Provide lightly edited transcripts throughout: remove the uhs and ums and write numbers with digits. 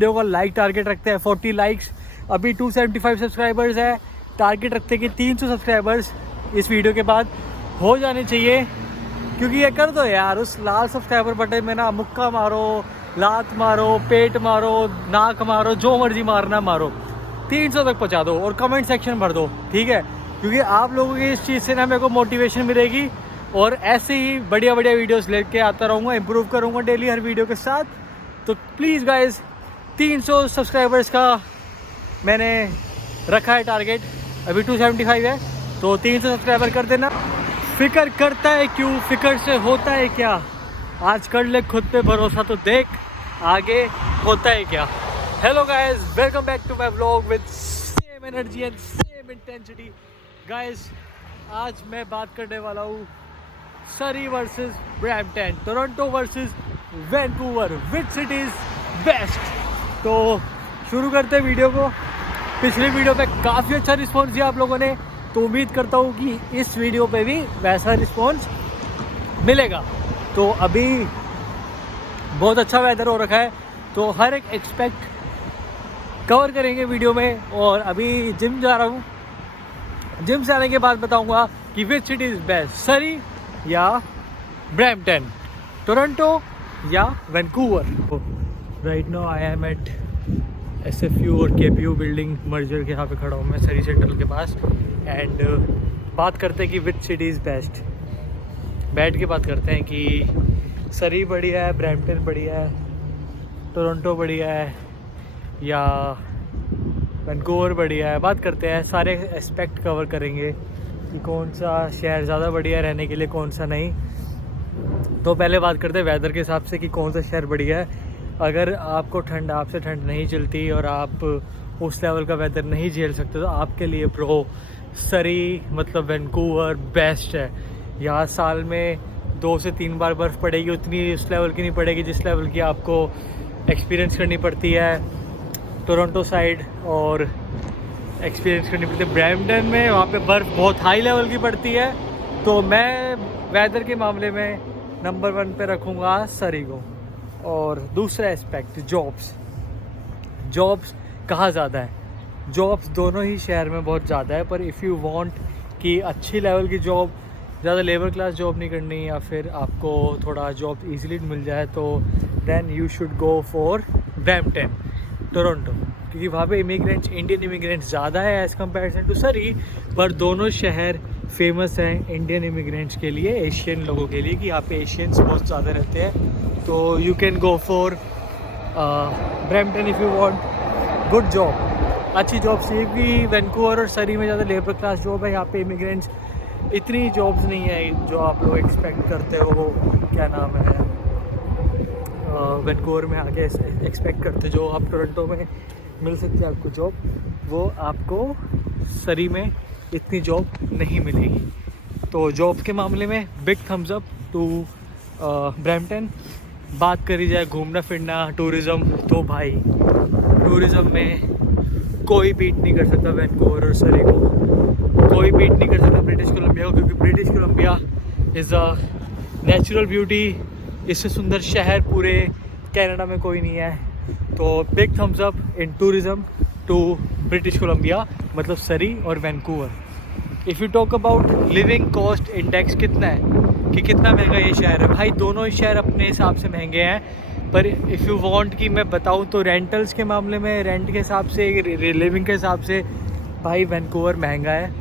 Video का like target रखते हैं 40 लाइक्स। अभी 275 सब्सक्राइबर्स है, टारगेट रखते हैं कि 300 सब्सक्राइबर्स इस वीडियो के बाद हो जाने चाहिए। क्योंकि ये कर दो यार, उस लाल सब्सक्राइबर बटन में ना मुक्का मारो, लात मारो, पेट मारो, नाक मारो, जो मर्जी मारना मारो, 300 तक पहुँचा दो और कमेंट सेक्शन भर दो, ठीक है। क्योंकि आप लोगों की इस चीज़ से ना मेरे को मोटिवेशन मिलेगी और ऐसे ही बढ़िया बढ़िया वीडियोस लेके आता रहूँगा, इम्प्रूव करूँगा डेली हर वीडियो के साथ। तो प्लीज़ गाइज 300 सब्सक्राइबर्स का मैंने रखा है टारगेट, अभी 275 है, तो 300 सब्सक्राइबर कर देना। फिक्र करता है क्यों, फिक्र से होता है क्या, आज कर ले खुद पे भरोसा तो देख आगे होता है क्या। Hello guys, welcome back to my vlog with same energy and same intensity. Guys आज मैं बात करने वाला हूँ Surrey versus Brampton, Toronto versus Vancouver, which city is best. तो शुरू करते हैं वीडियो को। पिछली वीडियो पे काफ़ी अच्छा रिस्पॉन्स दिया आप लोगों ने, तो उम्मीद करता हूँ कि इस वीडियो पे भी वैसा रिस्पॉन्स मिलेगा। तो अभी बहुत अच्छा वेदर हो रखा है, तो हर एक एक्सपेक्ट कवर करेंगे वीडियो में। और अभी जिम जा रहा हूँ, जिम से आने के बाद बताऊँगा कि which city is best, Surrey या ब्रैम्पटन, टोरंटो या Vancouver. Right now I am at SFU और KPU बिल्डिंग मर्जर के यहाँ पे खड़ा हूँ मैं, सरी सेंट्रल के पास। एंड बात करते हैं कि विच सिटी इज़ बेस्ट। बैठ के बात करते हैं कि सरी बढ़िया है, ब्रैम्पटन बढ़िया है, टोरंटो बढ़िया है या वैंकूवर बढ़िया है। बात करते हैं, सारे एस्पेक्ट कवर करेंगे कि कौन सा शहर ज़्यादा बढ़िया है रहने के लिए, कौन सा नहीं। तो पहले बात करते हैं वेदर के हिसाब से कि कौन सा शहर बढ़िया है। अगर आपको ठंड, आपसे ठंड नहीं चलती और आप उस लेवल का वेदर नहीं झेल सकते, तो आपके लिए प्रो सरी मतलब वैंकूवर बेस्ट है। यहाँ साल में 2 से 3 बार बर्फ़ पड़ेगी, उतनी उस लेवल की नहीं पड़ेगी जिस लेवल की आपको एक्सपीरियंस करनी पड़ती है टोरंटो साइड और एक्सपीरियंस करनी पड़ती है ब्रैम्पटन में। वहाँ पे बर्फ़ बहुत हाई लेवल की पड़ती है। तो मैं वेदर के मामले में नंबर 1 पे रखूँगा सरी को। और दूसरा एस्पेक्ट जॉब्स, जॉब्स कहाँ ज़्यादा है, जॉब्स दोनों ही शहर में बहुत ज़्यादा है। पर इफ़ यू वांट कि अच्छी लेवल की जॉब, ज़्यादा लेबर क्लास जॉब नहीं करनी, या फिर आपको थोड़ा जॉब इजीली मिल जाए, तो then you should go for Brampton, Toronto. क्योंकि वहाँ पे इमिग्रेंट्स, इंडियन इमिग्रेंट्स ज़्यादा है एज़ कम्पेरिजन टू सरी। पर दोनों शहर फेमस हैं इंडियन इमिग्रेंट्स के लिए, एशियन लोगों के लिए, कि यहाँ पे एशियंस बहुत ज़्यादा रहते हैं। तो you can go for Brampton if you want good job, अच्छी जॉब चाहिए। क्योंकि वैंकूवर और सरी में ज़्यादा लेबर क्लास जॉब है, यहाँ पे इमिग्रेंट्स इतनी जॉब्स नहीं है जो आप लोग एक्सपेक्ट करते हो। क्या नाम है, वैंकूवर में आके एक्सपेक्ट करते जो आप टोरंटो में मिल सकती है आपको जॉब, वो आपको सरी में इतनी जॉब नहीं मिलेगी। तो जॉब के मामले में big thumbs up to Brampton. बात करी जाए घूमना फिरना, टूरिज़्म, तो भाई टूरिज़्म में कोई बीट नहीं कर सकता वैंकूवर और सरी को, कोई बीट नहीं कर सकता ब्रिटिश कोलंबिया को। क्योंकि British Columbia is a natural beauty, इससे सुंदर शहर पूरे कनाडा में कोई नहीं है। तो big thumbs up in tourism to British Columbia, मतलब सरी और Vancouver. If you talk about living cost index कितना है, कि कितना महंगा ये शहर है, भाई दोनों ही शहर अपने हिसाब से महंगे हैं। पर इफ़ यू वांट कि मैं बताऊं तो रेंटल्स के मामले में, रेंट के हिसाब से, लिविंग के हिसाब से भाई वैंकूवर महंगा है।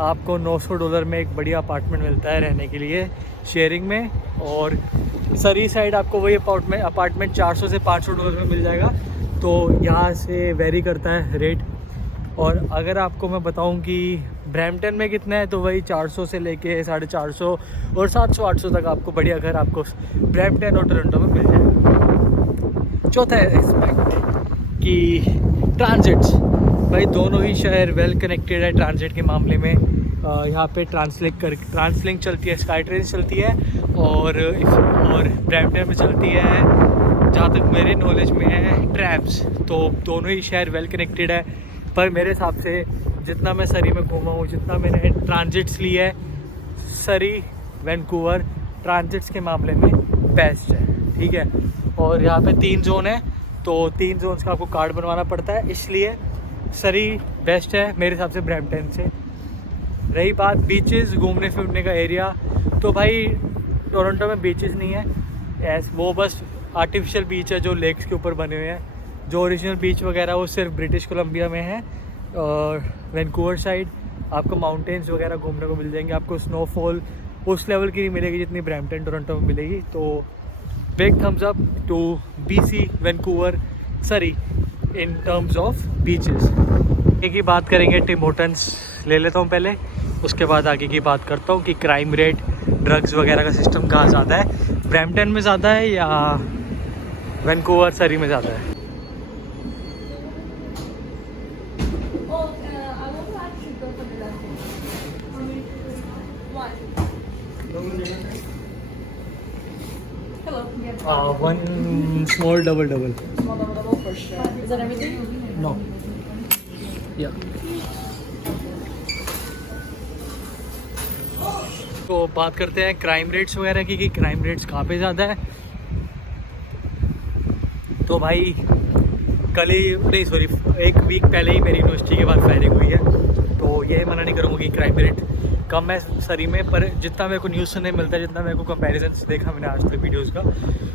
आपको $900 में एक बढ़िया अपार्टमेंट मिलता है रहने के लिए शेयरिंग में, और सरी साइड आपको वही अपार्टमेंट $400 से $500 में मिल जाएगा। तो यहाँ से वेरी करता है रेट। और अगर आपको मैं बताऊं कि ब्रैम्पटन में कितना है, तो वही 400 से लेके 450 और 700-800 तक आपको बढ़िया घर आपको ब्रैम्पटन और टोरंटो में मिल जाएगा। चौथा एस्पेक्ट कि ट्रांजिट्स, भाई दोनों ही शहर वेल कनेक्टेड है ट्रांजिट के मामले में। यहाँ पे ट्रांसलिंक चलती है, स्काई ट्रेन चलती है, और ब्रैम्पटन में चलती है, जहाँ तक मेरे नॉलेज में है, ट्रैम्स। तो दोनों ही शहर वेल कनेक्टेड है। पर मेरे हिसाब से जितना मैं सरी में घूमा हूँ, जितना मैंने ट्रांजिट्स ली है, सरी वैंकूवर ट्रांजिट्स के मामले में बेस्ट है, ठीक है। और यहाँ पे 3 जोन है, तो 3 जोन्स का आपको कार्ड बनवाना पड़ता है, इसलिए सरी बेस्ट है मेरे हिसाब से ब्रैम्पटन से। रही बात बीचेस घूमने फिरने का एरिया, तो भाई टोरंटो में बीचेस नहीं है, वो बस आर्टिफिशियल बीच है जो लेक्स के ऊपर बने हुए हैं। जो ओरिजिनल बीच वगैरह वो सिर्फ ब्रिटिश कोलंबिया में है, और वैंकूवर साइड आपको माउंटेन्स वगैरह घूमने को मिल जाएंगे। आपको स्नोफॉल उस लेवल की नहीं मिलेगी जितनी ब्रैम्पटन टोरंटो में मिलेगी। तो big thumbs up to BC Vancouver Surrey in terms of beaches. आगे की बात करेंगे टिम होर्टन्स ले लेता हूँ पहले, उसके बाद आगे की बात करता हूँ कि क्राइम रेट ड्रग्स वगैरह का सिस्टम कहाँ ज़्यादा है, ब्रैम्पटन में ज़्यादा है या वैंकूवर सरी में ज़्यादा है। One small double. Small double for sure. Is that everything? No. Yeah. तो बात करते हैं क्राइम रेट्स वगैरह की कि क्राइम रेट्स कहाँ पे ज़्यादा है। तो भाई कल ही नहीं सॉरी 1 वीक पहले ही मेरी यूनिवर्सिटी के बाद फायरिंग हुई है, तो ये मना नहीं करूँगा कि क्राइम रेट कम है सरी में, पर जितना मेरे को न्यूज़ सुनने मिलता है, जितना मेरे को कंपैरिजन देखा मैंने आज तक वीडियोज़ का,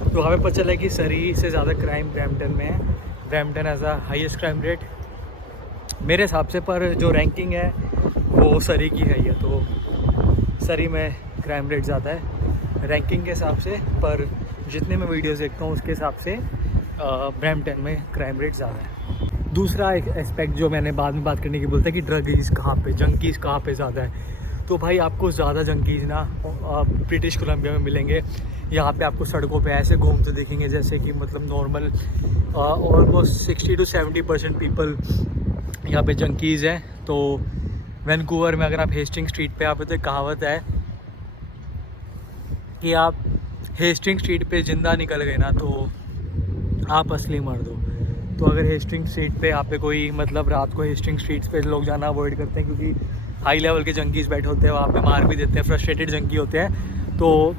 तो हमें पता चला कि सरी से ज़्यादा क्राइम ब्रैम्पटन में है। Brampton as a highest crime rate मेरे हिसाब से, पर जो रैंकिंग है वो सरी की है, तो सरी में क्राइम रेट ज़्यादा है रैंकिंग के हिसाब से, पर जितने मैं वीडियोज़ देखता हूँ उसके हिसाब से ब्रैम्पटन में क्राइम रेट ज़्यादा है। दूसरा एक एस्पेक्ट जो मैंने बाद में बात करने की बोलता है कि ड्रगीज़ कहाँ पे, जंकीज़ कहाँ पे ज़्यादा है। तो भाई आपको ज़्यादा जंकीज़ ना ब्रिटिश कोलंबिया में मिलेंगे। यहाँ पे आपको सड़कों पे ऐसे घूमते दिखेंगे जैसे कि मतलब नॉर्मल ऑलमोस्ट 60 to 70% पीपल यहाँ पे जंकीज़ हैं। तो वैंकूवर में अगर आप हेस्टिंग स्ट्रीट पे आप, तो एक कहावत है कि आप हेस्टिंग स्ट्रीट पे ज़िंदा निकल गए ना तो आप असली मर्द हो। तो अगर हेस्टिंग स्ट्रीट पे यहाँ पे कोई मतलब रात को हेस्टिंग स्ट्रीट्स पे लोग जाना अवॉइड करते हैं, क्योंकि हाई लेवल के जंकीज़ बैठे होते हैं वहाँ पे, मार भी देते हैं, फ्रस्ट्रेटेड जंकी होते हैं। तो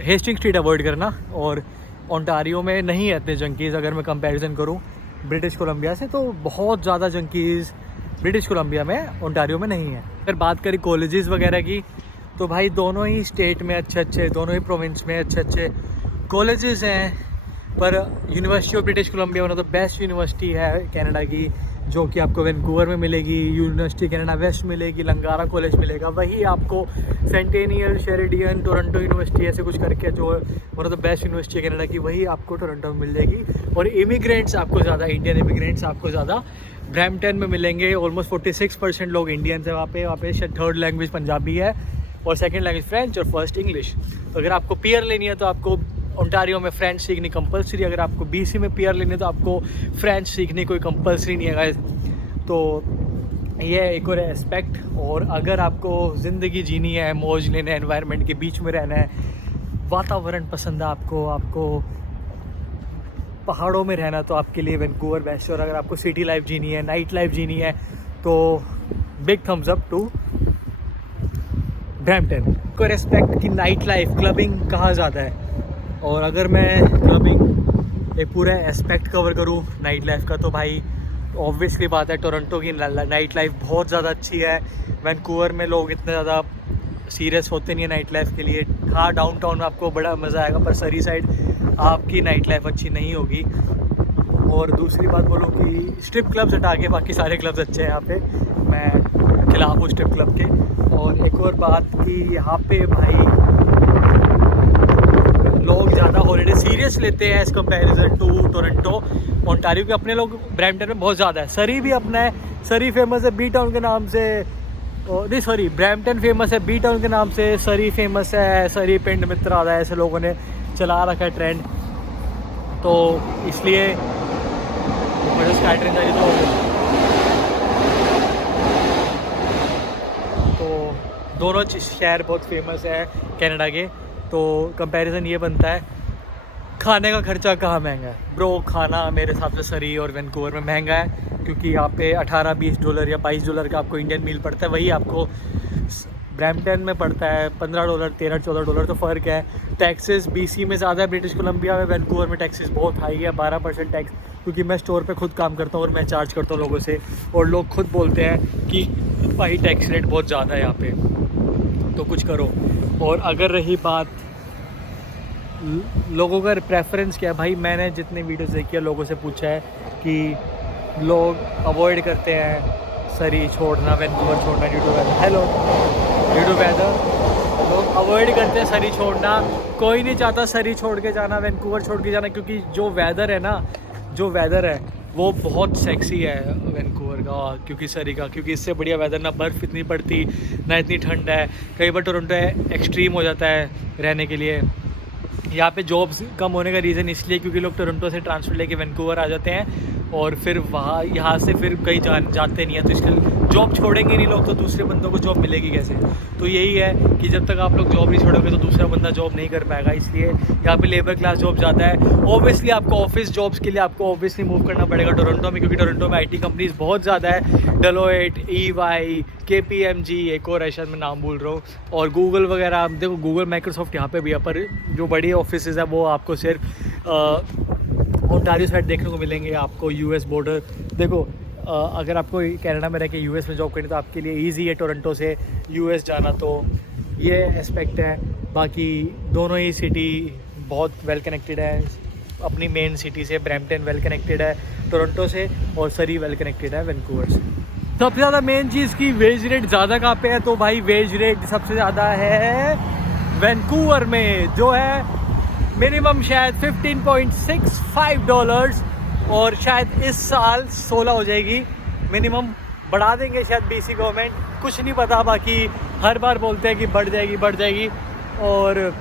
हेस्टिंग स्ट्रीट अवॉइड करना। और ओंटारियो में नहीं है इतने जंकीज़, अगर मैं कंपैरिजन करूँ ब्रिटिश कोलंबिया से, तो बहुत ज़्यादा जंकीज़ ब्रिटिश कोलंबिया में, ओंटारियो में नहीं है। अगर बात करें कॉलेजेस वगैरह की, तो भाई दोनों ही स्टेट में अच्छे दोनों ही प्रोविंस में अच्छे कॉलेजेस हैं। पर university of British Columbia one of the best university है कनाडा की, जो कि आपको वैंकूवर में मिलेगी। यूनिवर्सिटी कनाडा वेस्ट मिलेगी, लंगारा कॉलेज मिलेगा। वही आपको सेंटेनियल, शेरिडियन, टोरंटो यूनिवर्सिटी ऐसे कुछ करके जो one of the best university है कनाडा की, वही आपको टोरंटो में मिल जाएगी। और इमिग्रेंट्स आपको ज़्यादा, इंडियन इमिग्रेंट्स आपको ज़्यादा ब्रैम्पटन में मिलेंगे। ऑलमोस्ट 46% लोग इंडियंस हैं वहाँ पे शायद थर्ड लैंग्वेज पंजाबी है और सेकंड लैंग्वेज फ्रेंच और फर्स्ट इंग्लिश। तो अगर आपको पीआर लेनी है तो आपको ओंटारियो में फ्रेंच सीखनी कंपलसरी, अगर आपको BC में पीआर लेनी है तो आपको फ्रेंच सीखनी कोई कंपलसरी नहीं है गाइस। तो ये एक और एस्पेक्ट। और अगर आपको ज़िंदगी जीनी है, मौज लेना है, एनवायरनमेंट के बीच में रहना है, वातावरण पसंद है आपको पहाड़ों में रहना, तो आपके लिए वैंकूवर बेस्ट। और अगर आपको सिटी लाइफ जीनी है, नाइट लाइफ जीनी है, तो big thumbs up to Brampton. को रेस्पेक्ट कि नाइट लाइफ, क्लबिंग कहाँ ज़्यादा है। और अगर मैं क्लबिंग एक पूरा एस्पेक्ट कवर करूँ नाइट लाइफ का, तो भाई ऑब्वियसली बात है टोरंटो की नाइट लाइफ बहुत ज़्यादा अच्छी है। वैंकूवर में लोग इतने ज़्यादा सीरियस होते नहीं है नाइट लाइफ के लिए। हाँ, डाउनटाउन में आपको बड़ा मज़ा आएगा, पर सरी साइड आपकी नाइट लाइफ अच्छी नहीं होगी। और दूसरी बात बोलूँ कि स्ट्रिप क्लब्स हटा के बाकी सारे क्लब्स अच्छे हैं यहाँ पे, मैं खिलाफ हूँ स्ट्रिप क्लब के। और एक और बात कि यहाँ पे भाई लोग ज़्यादा हॉलीडे सीरियस लेते हैं as comparison to Toronto. Ontario के अपने लोग ब्रैम्पटन में बहुत ज़्यादा है। सरी भी अपना है, सरी फेमस है बी टाउन के नाम से, नहीं सॉरी ब्रैम्पटन फेमस है बी टाउन के नाम से, सरी फेमस है सरी पिंड मित्र आधा, ऐसे लोगों ने चला रखा है ट्रेंड। तो इसलिए तो दोनों शहर बहुत फेमस है कनाडा के। तो कंपैरिजन ये बनता है, खाने का खर्चा कहाँ महंगा है ब्रो। खाना मेरे हिसाब से सरी और वैंकूवर में महंगा है, क्योंकि यहाँ पे $18-20 या $22 का आपको इंडियन मील पड़ता है। वही आपको ब्रैम्पटन में पड़ता है $15, $13-14 तो फ़र्क है। टैक्सेस BC में ज़्यादा है, ब्रिटिश कोलंबिया में, वैंकूवर में टैक्सेस बहुत हाई है, 12% टैक्स, क्योंकि मैं स्टोर पे खुद काम करता हूँ और मैं चार्ज करता हूँ लोगों से, और लोग खुद बोलते हैं कि भाई टैक्स रेट बहुत ज़्यादा है यहाँ पे, तो कुछ करो। और अगर रही बात लोगों का प्रेफरेंस क्या है, भाई मैंने जितने वीडियोस देखी है लोगों से पूछा है कि लोग अवॉइड करते हैं सरी छोड़ना, वैंकूवर छोड़ना ड्यू टू वेदर। लोग अवॉइड करते हैं सरी छोड़ना, कोई नहीं चाहता सरी छोड़ के जाना, वैंकूवर छोड़ के जाना, क्योंकि जो वेदर है ना, जो वेदर है वो बहुत सेक्सी है वैंकूवर का, क्योंकि सरी का, क्योंकि इससे बढ़िया वेदर ना बर्फ़ इतनी पड़ती ना इतनी ठंड है। कई बार टोरंटो एक्सट्रीम हो जाता है रहने के लिए। यहाँ पे जॉब्स कम होने का रीज़न इसलिए क्योंकि लोग टोरंटो से ट्रांसफ़र लेके वैंकूवर आ जाते हैं और फिर वहाँ यहाँ से फिर कहीं जाते नहीं है, तो इसके जॉब छोड़ेंगे नहीं लोग, तो दूसरे बंदों को जॉब मिलेगी कैसे। तो यही है कि जब तक आप लोग जॉब नहीं छोड़ोगे तो दूसरा बंदा जॉब नहीं कर पाएगा, इसलिए यहाँ पे लेबर क्लास जॉब ज़्यादा है। ओबियसली आपको ऑफिस जॉब्स के लिए आपको ऑब्वियसली मूव करना पड़ेगा टोरंटो में, क्योंकि टोरंटो में IT कंपनीज बहुत ज़्यादा है, डेलोइट, EY, KPMG, एक और है शायद मैं नाम भूल रहा हूँ, और गूगल वगैरह। देखो गूगल, माइक्रोसॉफ्ट यहाँ पे भी है, पर जो बड़ी ऑफिस है वो आपको सिर्फ ओंटारियो साइड देखने को मिलेंगे। आपको US बॉर्डर देखो, अगर आपको कनाडा में रह के US में जॉब करनी तो आपके लिए ईजी है टोरंटो से US जाना, तो ये एस्पेक्ट है। बाकी दोनों ही सिटी बहुत वेल कनेक्टेड है, अपनी मेन सिटी से ब्रैम्पटन वेल कनेक्टेड है टोरंटो से, और सरी वेल कनेक्टेड है वैंकूवर से। सबसे ज़्यादा मेन चीज़ की वेज रेट ज़्यादा कहाँ पे है, तो भाई वेज रेट सबसे ज़्यादा है वैंकूवर में, जो है मिनिमम शायद $15.65, और शायद इस साल 16 हो जाएगी। मिनिमम बढ़ा देंगे शायद BC गवर्नमेंट, कुछ नहीं पता। बाकी हर बार बोलते हैं कि बढ़ जाएगी, और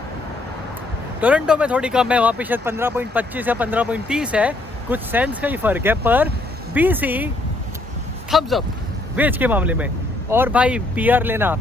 टोरंटो में थोड़ी कम है, वहाँ पे शायद 15.25 या 15.30 है, कुछ सेंस का ही फ़र्क है। पर BC थम्स अप वेज के मामले में। और भाई PR लेना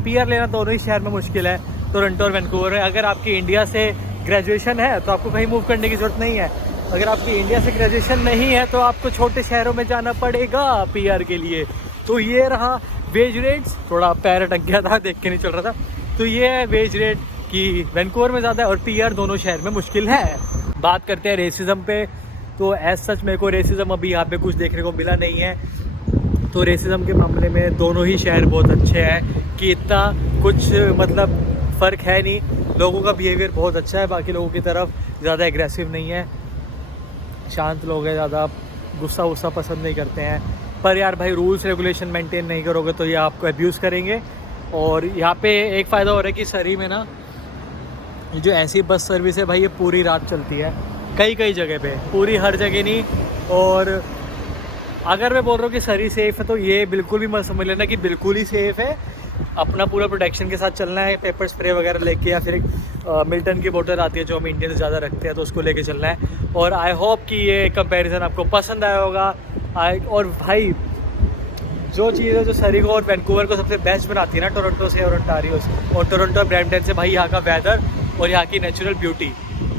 दोनों ही शहर में मुश्किल है, टोरंटो और वैंकूवर में। अगर आपकी इंडिया से ग्रेजुएशन है तो आपको कहीं मूव करने की ज़रूरत नहीं है, अगर आपकी इंडिया से ग्रेजुएशन नहीं है तो आपको छोटे शहरों में जाना पड़ेगा PR के लिए। तो ये रहा वेज रेट्स, थोड़ा पैर अटक गया था, देख के नहीं चल रहा था। तो ये है वेज रेट कि वैंकूवर में ज़्यादा है और PR दोनों शहर में मुश्किल है। बात करते हैं रेसिज्म पे, तो एज सच मेरे को रेसिज्म अभी यहाँ पे कुछ देखने को मिला नहीं है। तो रेसिज्म के मामले में दोनों ही शहर बहुत अच्छे हैं कि इतना कुछ मतलब फ़र्क है नहीं, लोगों का बिहेवियर बहुत अच्छा है, बाकी लोगों की तरफ ज़्यादा एग्रेसिव नहीं है, शांत लोग हैं, ज़्यादा गुस्सा पसंद नहीं करते हैं। पर यार भाई रूल्स रेगुलेशन मेंटेन नहीं करोगे तो ये आपको अब्यूज़ करेंगे। और यहाँ पे एक फ़ायदा हो रहा है कि सरी में ना जो ऐसी बस सर्विस है भाई, ये पूरी रात चलती है कई जगह पे, पूरी हर जगह नहीं। और अगर मैं बोल रहा हूँ कि सरी सेफ़ है तो ये बिल्कुल भी मत समझ लेना कि बिल्कुल ही सेफ़ है। अपना पूरा प्रोटेक्शन के साथ चलना है, पेपर स्प्रे वगैरह लेके, या फिर एक मिल्टन की बोतल आती है जो हम इंडियन से ज़्यादा रखते हैं तो उसको लेके चलना है। और आई होप कि ये कंपैरिजन आपको पसंद आया होगा। और भाई जो चीज़ है जो सरी को और वैंकूवर को सबसे बेस्ट बनाती है ना टोरंटो से और ओंटारियो से, और टोरंटो और ब्रैम्पटन से, भाई यहाँ का वेदर और यहाँ की नेचुरल ब्यूटी।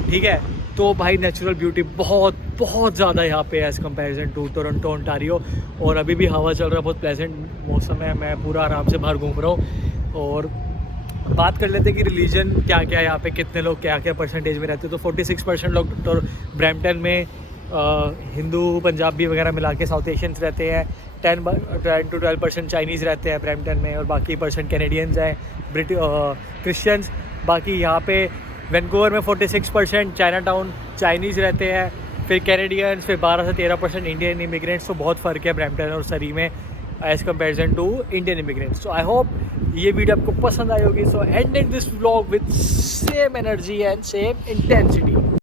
ठीक है, तो भाई नेचुरल ब्यूटी बहुत ज़्यादा यहाँ पे as comparison to Toronto Ontario. और अभी भी हवा चल रहा है, बहुत प्लेजेंट मौसम है, मैं पूरा आराम से बाहर घूम रहा हूँ। और बात कर लेते हैं कि रिलीजन क्या क्या है यहाँ पे, कितने लोग क्या क्या परसेंटेज में रहते हैं। तो 46% लोग तो ब्रैम्पटन में हिंदू पंजाबी वगैरह मिला के साउथ एशियंस रहते हैं, 10 to 12% चाइनीज़ रहते हैं ब्रैम्पटन में, और बाकी % कैनेडियंस हैं, क्रिश्चियंस। बाकी यहाँ पे वैंकूवर में 46% चाइना टाउन चाइनीज़ रहते हैं, फिर कैनेडियंस, फिर 12 से 13% इंडियन इमिग्रेंट्स। तो बहुत फ़र्क है ब्रैम्पटन और सरी में as comparison to Indian immigrants. So I hope ये वीडियो आपको पसंद आई होगी। So end this vlog with same energy and same intensity.